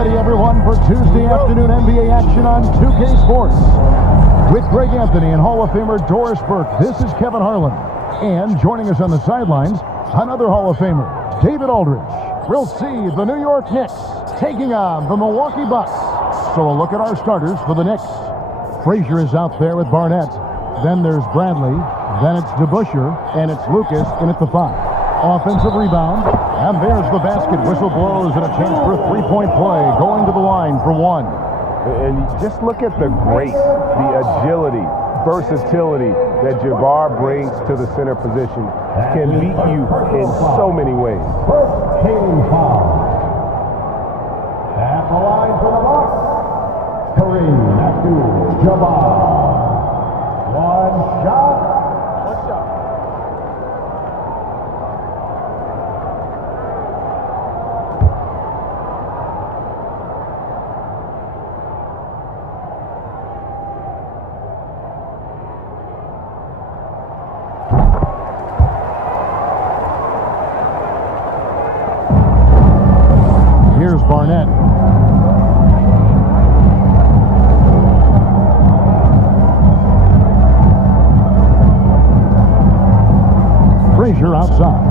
ready, everyone, for Tuesday afternoon NBA action on 2K Sports. With Greg Anthony and Hall of Famer Doris Burke, this is Kevin Harlan. And joining us on the sidelines, another Hall of Famer, David Aldridge. We'll see the New York Knicks taking on the Milwaukee Bucks. So a look at our starters for the Knicks. Frazier is out there with Barnett. Then there's Bradley. Then it's DeBusschere. And it's Lucas in at the 5. Offensive rebound. And there's the basket. Whistle blows and a chance for a three-point play. Going to the line for one. And just look at the grace, the agility, versatility that Jabbar brings to the center position. Can beat you in so many ways. First team foul. At the line for the Bucks, Kareem Abdul-Jabbar. One shot. Here's Barnett. Frazier outside.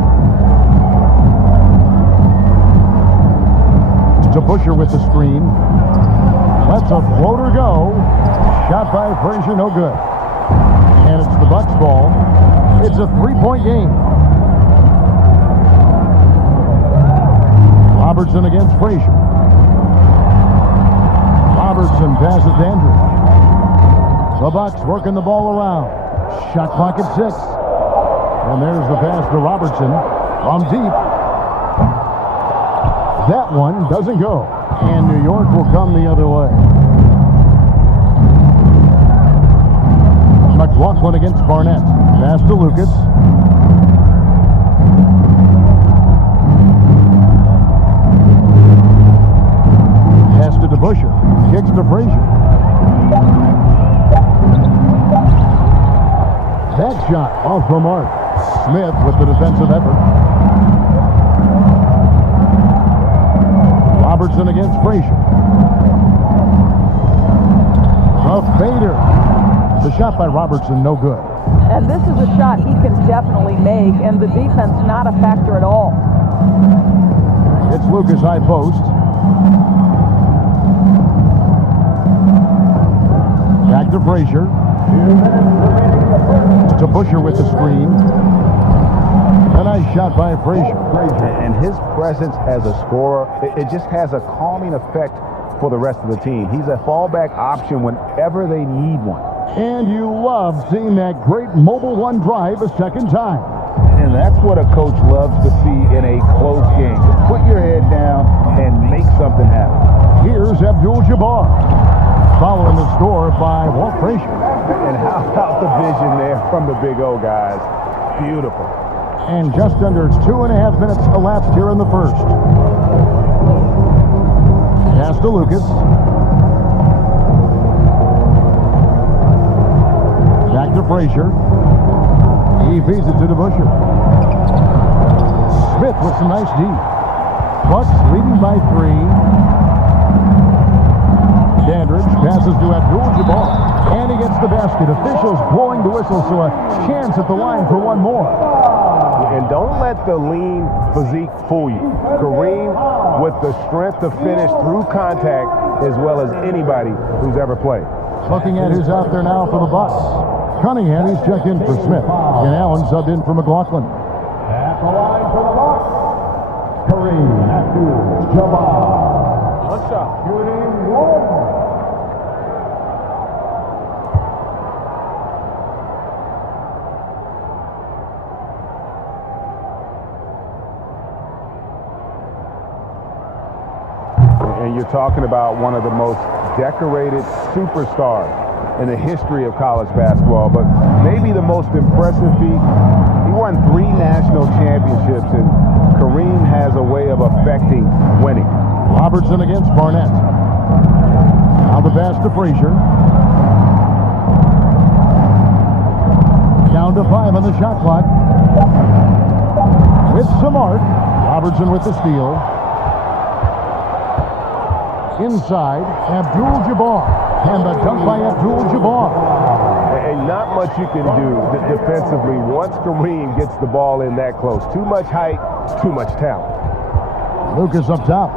DeBusschere with the screen. Lets a floater go. Shot by Frazier, no good. And it's the Bucks ball. It's a three-point game. Robertson against Frazier. Robertson passes to Andrew. The Bucks working the ball around. Shot clock at 6. And there's the pass to Robertson from deep. That one doesn't go. And New York will come the other way. McLaughlin against Barnett. Pass to Lucas. Pass to DeBusschere. Kicks to Frazier. That shot off the mark. Smith with the defensive effort. Robertson against Frazier. A fader. The shot by Robertson, no good. And this is a shot he can definitely make, and the defense not a factor at all. It's Lucas high post. Back to Frazier. DeBusschere with the screen. A nice shot by Frazier. And his presence as a scorer, it just has a calming effect for the rest of the team. He's a fallback option whenever they need one. And you love seeing that great mobile one drive a second time. And that's what a coach loves to see in a close game. Put your head down and make something happen. Here's Abdul-Jabbar, following the score by Walt Frazier. And how about the vision there from the Big O guys? Beautiful. And just under 2.5 minutes elapsed here in the first. Pass to Lucas. Back to Frazier. He feeds it to DeBusschere. Smith with some nice D. Bucks leading by 3. Dandridge passes to Abdul-Jabbar. And he gets the basket. Officials blowing the whistle, so a chance at the line for one more. And don't let the lean physique fool you. Kareem with the strength to finish through contact as well as anybody who's ever played. Looking at who's out there now for the Bucks. Cunningham, he's checked in for Smith. And Allen subbed in for McLaughlin. At the line for the Bucks, Kareem Abdul-Jabbar. One shot. Shooting one. And you're talking about one of the most decorated superstars in the history of college basketball, but maybe the most impressive feat. He won 3 national championships, and Kareem has a way of affecting winning. Robertson against Barnett. Now the pass to Frazier. Down to 5 on the shot clock. With some art. Robertson with the steal. Inside, Abdul-Jabbar. And the dunk by Abdul-Jabbar. And not much you can do defensively once Kareem gets the ball in that close. Too much height, too much talent. Lucas up top.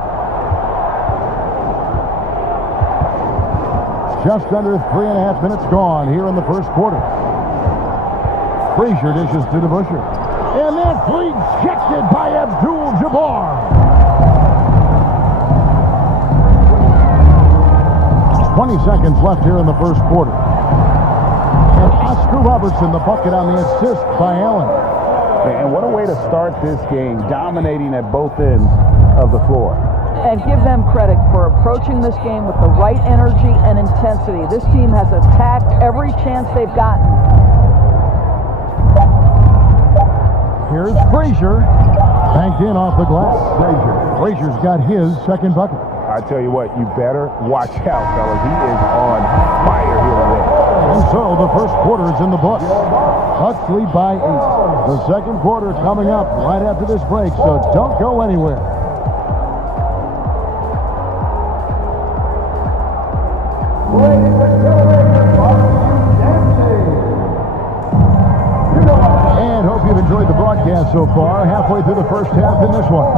Just under 3.5 minutes gone here in the first quarter. Frazier dishes to DeBusschere. And that's rejected by Abdul-Jabbar. 20 seconds left here in the first quarter. And Oscar Robertson, the bucket on the assist by Allen. And what a way to start this game, dominating at both ends of the floor. And give them credit for approaching this game with the right energy and intensity. This team has attacked every chance they've gotten. Here's Frazier. Banked in off the glass. Frazier's got his second bucket. I tell you what, you better watch out, fellas. He is on fire here today. And so the first quarter is in the books. Bucks lead by 8. The second quarter coming up right after this break, so don't go anywhere. And hope you've enjoyed the broadcast so far. Halfway through the first half in this one.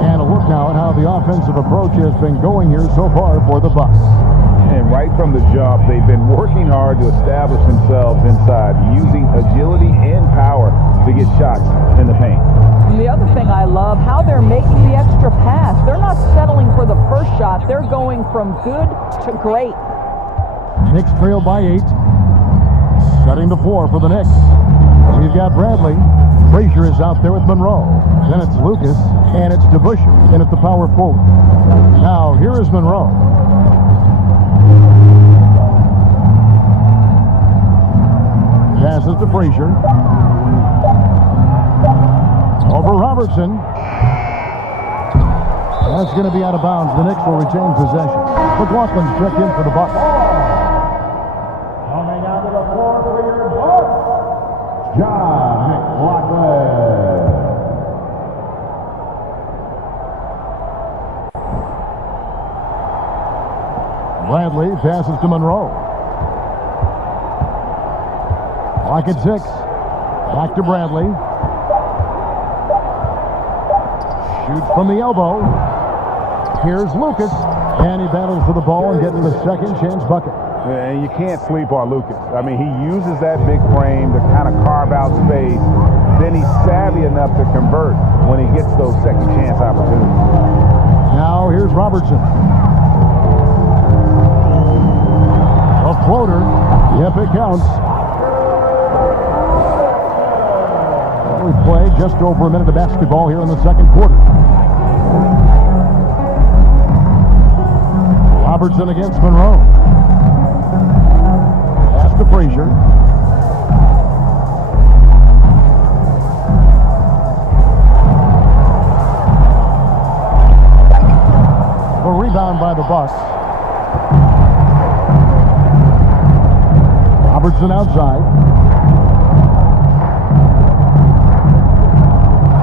And a look now at how the offensive approach has been going here so far for the Bucks. And right from the jump, they've been working hard to establish themselves inside, using agility and power to get shots in the paint. The other thing I love, how they're making the extra pass. They're not settling for the first shot. They're going from good to great. Knicks trail by 8. Setting the floor for the Knicks. We've got Bradley. Frazier is out there with Monroe. Then it's Lucas, and it's DeBusschere in at the power forward. Now, here is Monroe. Passes to Frazier. Over Robertson. That's going to be out of bounds. The Knicks will retain possession. McLaughlin's checked in for the Bucks. Coming out to the floor for your Bucks, John McLaughlin. Bradley passes to Monroe. Clock at 6. Back to Bradley. Shoots from the elbow. Here's Lucas. And he battles for the ball and gets the second chance bucket. And you can't sleep on Lucas. I mean, he uses that big frame to kind of carve out space. Then he's savvy enough to convert when he gets those second chance opportunities. Now here's Robertson. A floater. Yep, it counts. We play just over a minute of basketball here in the second quarter. Robertson against Monroe. Pass to Frazier. A rebound by the Bucks. Robertson outside.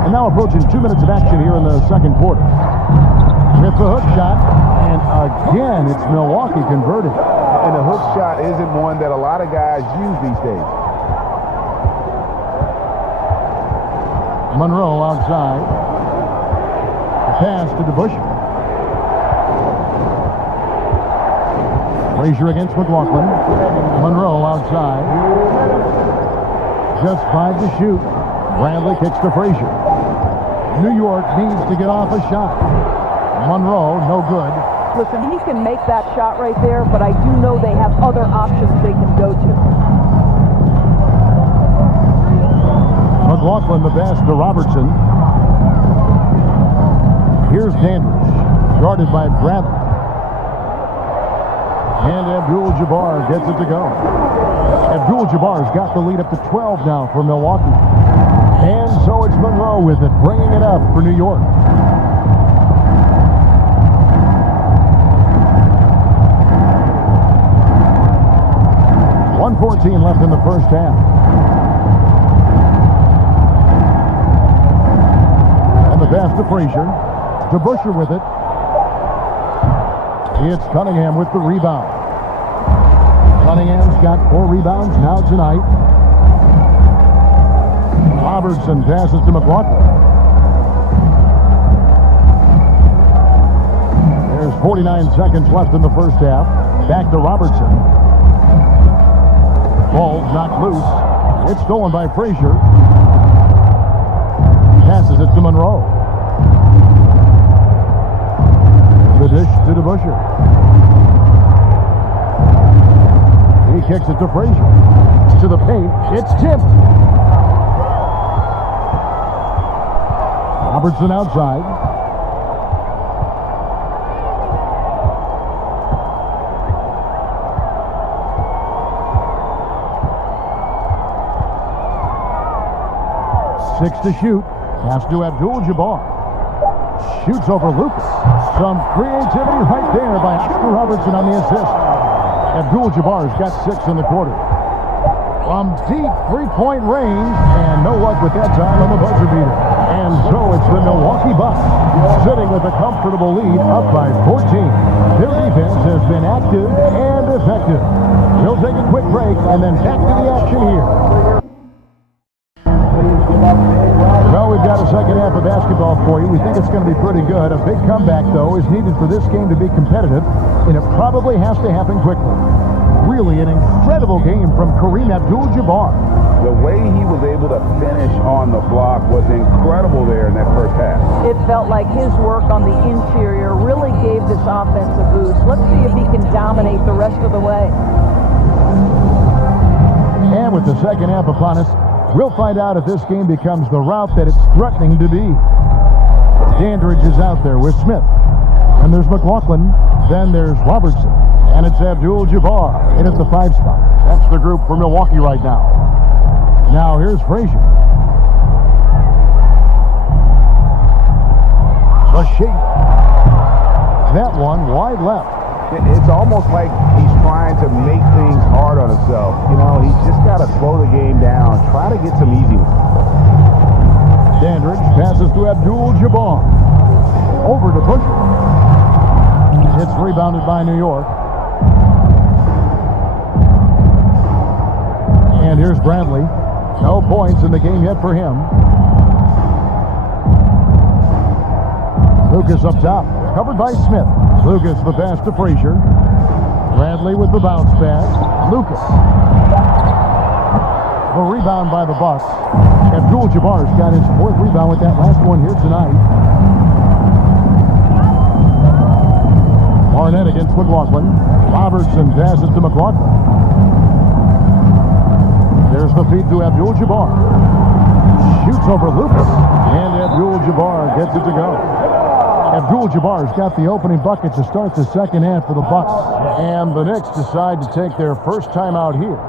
And now approaching 2 minutes of action here in the second quarter. With the hook shot, and again, it's Milwaukee converted. And the hook shot isn't one that a lot of guys use these days. Monroe outside. Pass to DeBusschere. Frazier against McLaughlin. Monroe outside. Just 5 to shoot. Bradley kicks to Frazier. New York needs to get off a shot. Monroe, no good. Listen, he can make that shot right there, but I do know they have other options they can go to. McLaughlin the pass to Robertson. Here's Dandridge, guarded by Bradley. And Abdul-Jabbar gets it to go. Abdul-Jabbar's got the lead up to 12 now for Milwaukee. And so it's Monroe with it, bringing it up for New York. .114 left in the first half. And the pass to Frazier. DeBusschere with it. It's Cunningham with the rebound. Cunningham's got 4 rebounds now tonight. Robertson passes to McLaughlin. There's 49 seconds left in the first half. Back to Robertson. Ball's knocked loose. It's stolen by Frazier. Passes it to Monroe. The dish to DeBusschere. He kicks it to Frazier. To the paint. It's tipped. Robertson outside. Six to shoot. Pass to Abdul-Jabbar. Shoots over Lucas. Some creativity right there by Oscar Robertson on the assist. Abdul-Jabbar's got 6 in the quarter. From deep three-point range, and no luck with that time on the buzzer beater. And so it's the Milwaukee Bucks sitting with a comfortable lead up by 14. Their defense has been active and effective. We'll take a quick break and then back to the action here. Well, we've got a second half of basketball for you. We think it's going to be pretty good. A big comeback, though, is needed for this game to be competitive, and it probably has to happen quickly. Really an incredible game from Kareem Abdul-Jabbar. The way he was able to finish on the block was incredible there in that first half. It felt like his work on the interior really gave this offense a boost. Let's see if he can dominate the rest of the way. And with the second half upon us, we'll find out if this game becomes the route that it's threatening to be. Dandridge is out there with Smith. And there's McLaughlin. Then there's Robertson. And it's Abdul-Jabbar in at the 5 spot. That's the group for Milwaukee right now. Now here's Frazier. The shape. That one wide left. It's almost like he's trying to make things hard on himself. You know, he's just got to slow the game down, try to get some easy ones. Dandridge passes to Abdul-Jabbar. Over to Busher. It's rebounded by New York. And here's Bradley. No points in the game yet for him. Lucas up top. Covered by Smith. Lucas the pass to Frazier. Bradley with the bounce pass. Lucas. The rebound by the Bucks. Abdul-Jabbar's got his 4th rebound with that last one here tonight. Barnett against McLaughlin. Robertson passes to McLaughlin. There's the feed to Abdul-Jabbar. Shoots over Lucas. And Abdul-Jabbar gets it to go. Abdul-Jabbar's got the opening bucket to start the second half for the Bucks. And the Knicks decide to take their first time out here.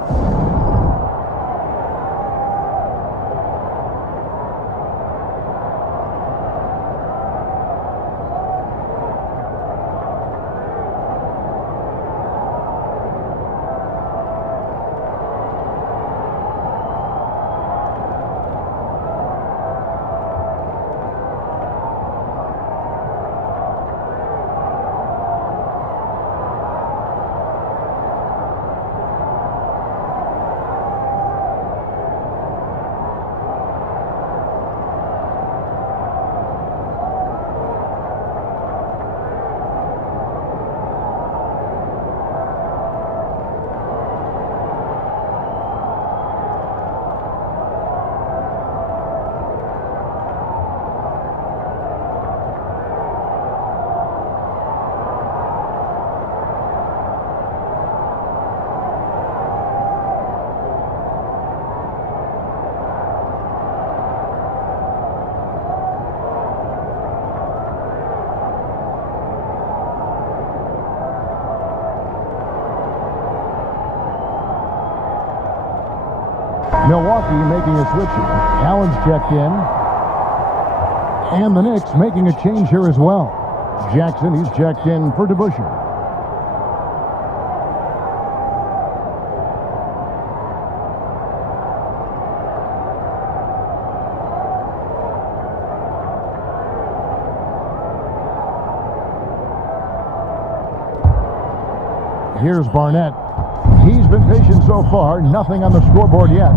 Milwaukee making a switch. Allen's checked in. And the Knicks making a change here as well. Jackson, he's checked in for DeBusschere. Here's Barnett. He's been patient so far. Nothing on the scoreboard yet.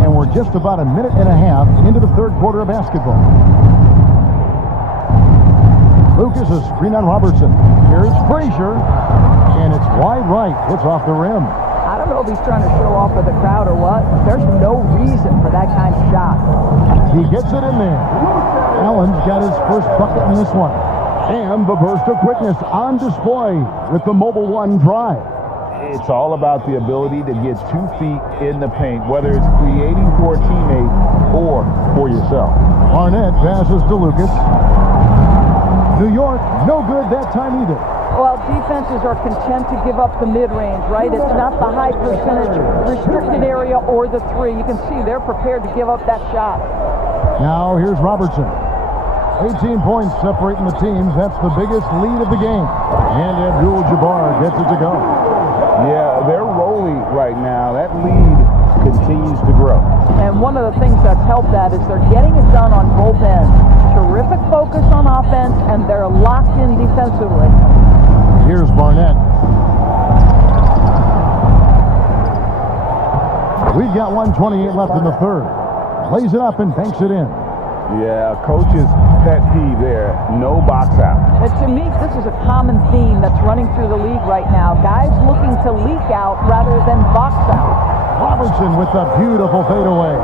And we're just about a minute and a half into the third quarter of basketball. Lucas is screen on Robertson. Here's Frazier. And it's wide right. It's off the rim. I don't know if he's trying to show off for the crowd or what. There's no reason for that kind of shot. He gets it in there. Allen's got his first bucket in this one. And the burst of quickness on display with the Mobile One drive. It's all about the ability to get 2 feet in the paint, whether it's creating for a teammate or for yourself. Barnett passes to Lucas. New York, no good that time either. Well, defenses are content to give up the mid-range, right? It's not the high percentage restricted area or the three. You can see they're prepared to give up that shot. Now here's Robertson. 18 points separating the teams. That's the biggest lead of the game. And Abdul-Jabbar gets it to go. Yeah, they're rolling right now. That lead continues to grow. And one of the things that's helped that is they're getting it done on both ends. Terrific focus on offense, and they're locked in defensively. Here's Barnett. We've got 1:28 left in the third. Lays it up and banks it in. Yeah, coach's pet peeve there. No box out. And to me, this is a common theme that's running through the league right now. Guys looking to leak out rather than box out. Robertson with a beautiful fadeaway.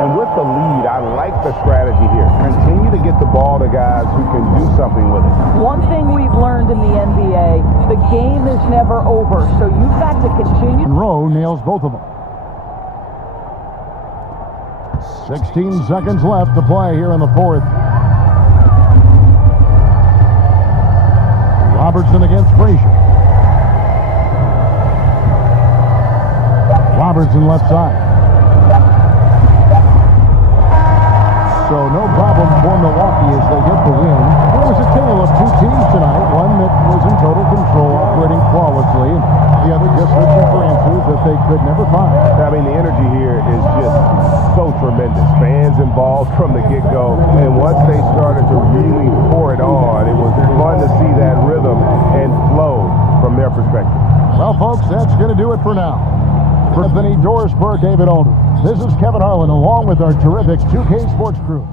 And with the lead, I like the strategy here. Continue to get the ball to guys who can do something with it. One thing we've learned in the NBA, the game is never over, so you've got to continue. Monroe nails both of them. 16 seconds left to play here in the fourth. Robertson against Frazier. Robertson left side. So no problem for Milwaukee as they get the win. It was a tale of two teams tonight. One that was in total control, operating flawlessly, and the other just looking for answers that they could never find. I mean, the energy here is just so tremendous. Fans involved from the get-go, and once they started to really pour it on, it was fun to see that rhythm and flow from their perspective. Well, folks, that's going to do it for now. For Anthony Dorsberg, David Older, this is Kevin Harlan along with our terrific 2K Sports crew.